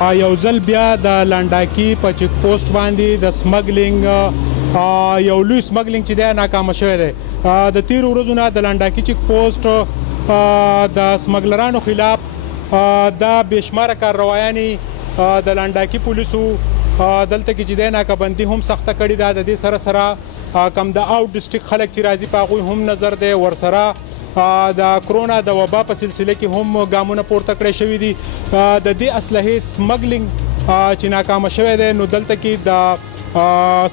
یو ځل بیا د لنډاکي په چیک پوسټ باندې د سمګلینګ یو لوی سمګلینګ چې دی ناکامه شوی دی. د تیرو ورځو نه د لنډاکي چیک پوسټ د سمګلرانو خلاف دا بېشماره کارروایانې د لنډاکي پولیسو دلته کې چې دی ناکهبندي هم سخته کړې ده. د دې سره سره کم د آوټ ډسټرکټ خلک چې راځي په هغوی هم نظر دی ورسره د کرونا د وبا په سلسله کې هم ګامونه پورته کړی شوي دي. د دې اسلحې سمګلینګ چې ناکامه شوی دی نو دلته کې د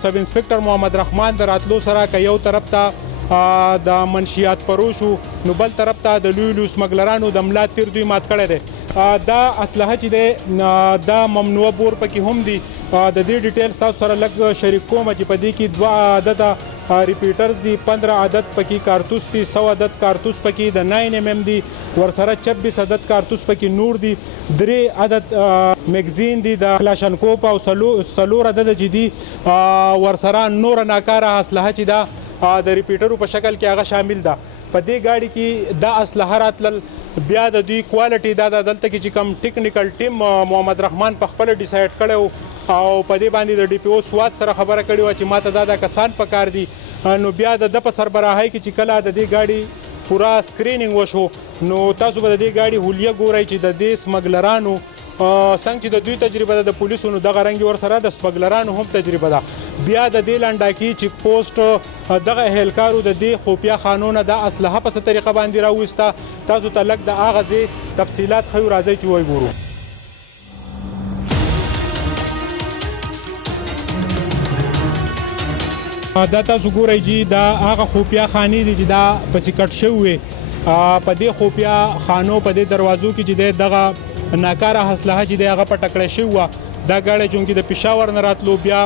سب انسپکټر محمد رحمان د راتلو سره که یو طرف ته د منشیات فروشو نو بل طرف ته د لویو لویو سمګلرانو د ملا تیر دوی مات کړی دی. دا اسلحه چې دی دا ممنوعه بور پکې هم دي. د دې ډیټیل تاسو سره لږ شریک کوم چې په دې کې 2 عدده ریپیټرز دي، 15 عدد پکې کارتوس دي، 100 عدد کارتوس پکې د 9mm دي، ورسره 26 عدد کارتوس پکې نور دي، 3 عدد میگزین دي د کلاشنکوف او څلور عدد چې دي ورسره نور ناکاره اسلحه چې دا د ریپیټرو په شکل کې هغه شامل ده. په دې ګاډي کې دا اسلحه راتلل بیا د دوی کوالټي دا دلته کې چې کوم ټیکنیکل ټیم محمد رحمان په خپل ډیسایډ کړی او په دې باندې د ډي پی او سواد سره خبره کړې وه چې ماته دا کسان پکار دي. نو بیا د په سربراهۍ کې چې کله د دې ګاډي پوره سکرینینګ وشو نو تاسو به د دې ګاډي هولیه ګورئ چې د دې سمګلرانو څنګه چې د دوی تجربه ده د پولیسو نو دغه رنګ ورسره د سمګلرانو هم تجربه ده. بیا د دې لنډاکي چیک پوسټ دغه اهلکارو د دې خفیه خانونه د اسلحه په څه طریقه باندې راوسته. تاسو ته لږ د هغه ځای تفصیلات ښیو، راځئ چې وګورو. دا تاسو ګورئ چې دا هغه خفیه خانې دي چې دا پسې کټ شوي وې. په دې خفیه خانو په دې دروازو کې چې دی دغه ناکاره اسلحه چې دی هغه په ټکړه شوې وه. دا ګاډی چونکې د پېښور نه راتلو بیا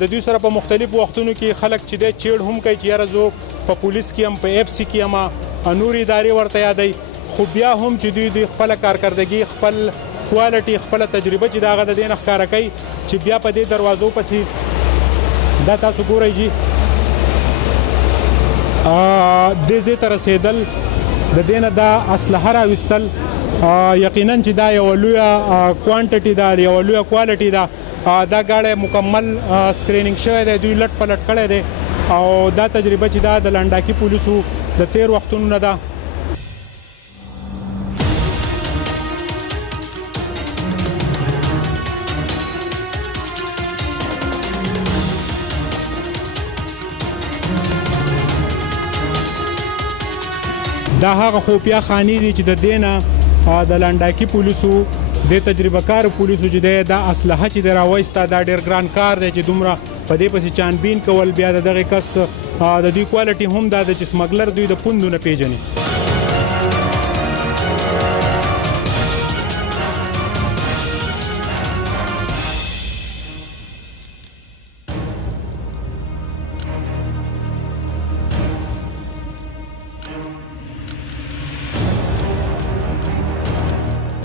د دوی سره په مختلفو وختونو کې خلک چې دی چیړ هم کوي چې یاره زه په پولیس کې یم، په اف سی کې یم، نورې ادارې ورته یادوي. خو بیا هم چې دوی خپله کارکردګي، خپل کوالټي، خپله تجربه چې د هغه د دې نه ښکاره کوي چې بیا په دې دروازو پسې دا تاسو ګورئ چې دې ځای ته رسېدل، د دې نه دا اسلحه راویستل یقینا چې دا یوه لویه کوانټټي ده، یوه لویه کوالټي ده. دا ګاډی مکمل سکرینینګ شوی دی، دوی لټ پلټ کړی دی او دا تجربه چې دا د لنډاکي پولیسو د تیر وختونو نه ده. دا هغه خفیه خانې دي چې د دې نه د لنډاکي پولیسو د تجربه کار پولیسو چې دی دا اسلحه چې دی راوایسته دا ډېر ګران کار دی چې دومره په دې پسې چانبین کول. بیا د دغې کس د دوی کوالټي هم دا ده چې سمګلر دوی د پوندو نه پیژني.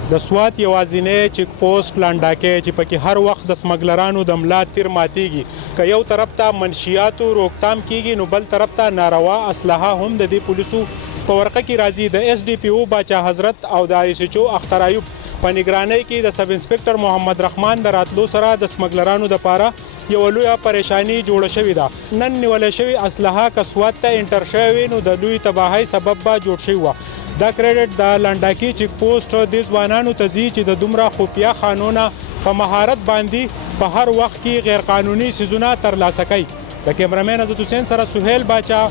د سوات یوازینی چیک پوسټ لنډاکی چې پکې هر وخت د سمګلرانو د ملا تیر ماتیږي. که یو طرف ته منشیاتو روکتام کیږي نو بل طرف ته ناروا اسلحه هم د دې پولیسو په ورقه کې راځي. د اس ډي پی او باچا حضرت او د آی ایس ایچ او اختر ایوب په نگرانۍ کې د سب انسپکټر محمد رحمان د راتلو سره د سمګلرانو دپاره یوه لویه پریشاني جوړه شوې ده. نن نیولی شوې اسلحه که سوات ته انټر شوې وي نو د لوی تباهۍ سبب به جوړ شوي وه. دا کریډټ د لنډاکي چیک پوسټ د ځوانانو ته ځي چې د دومره خفیه خانونه په مهارت باندې په هر وخت کې غیر قانوني څیزونه ترلاسه کوي. د کیمرامین عزت حسین سره سهیل باچا،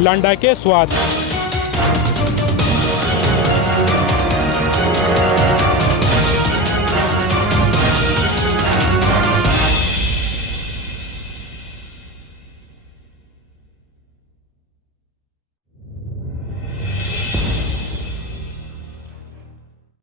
لنډاکی، سوات.